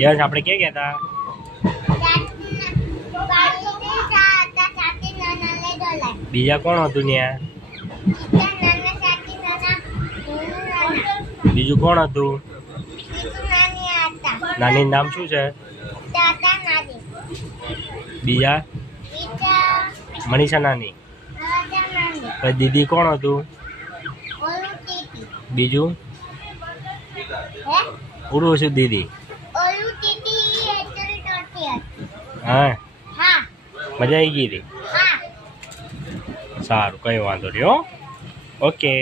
Yes આપણે ક્યાં ગયા હતા? બીજા કોણ હતું ત્યાં? બીજું કોણ હતું? નાની નામ શું છે? બીજા? મનીષા નાની. પછી દીદી કોણ હતું? બીજું? ઉડું છું દીદી. હા મજા આવી ગઈ હતી. સારું કઈ વાંધો નહીં. ઓકે.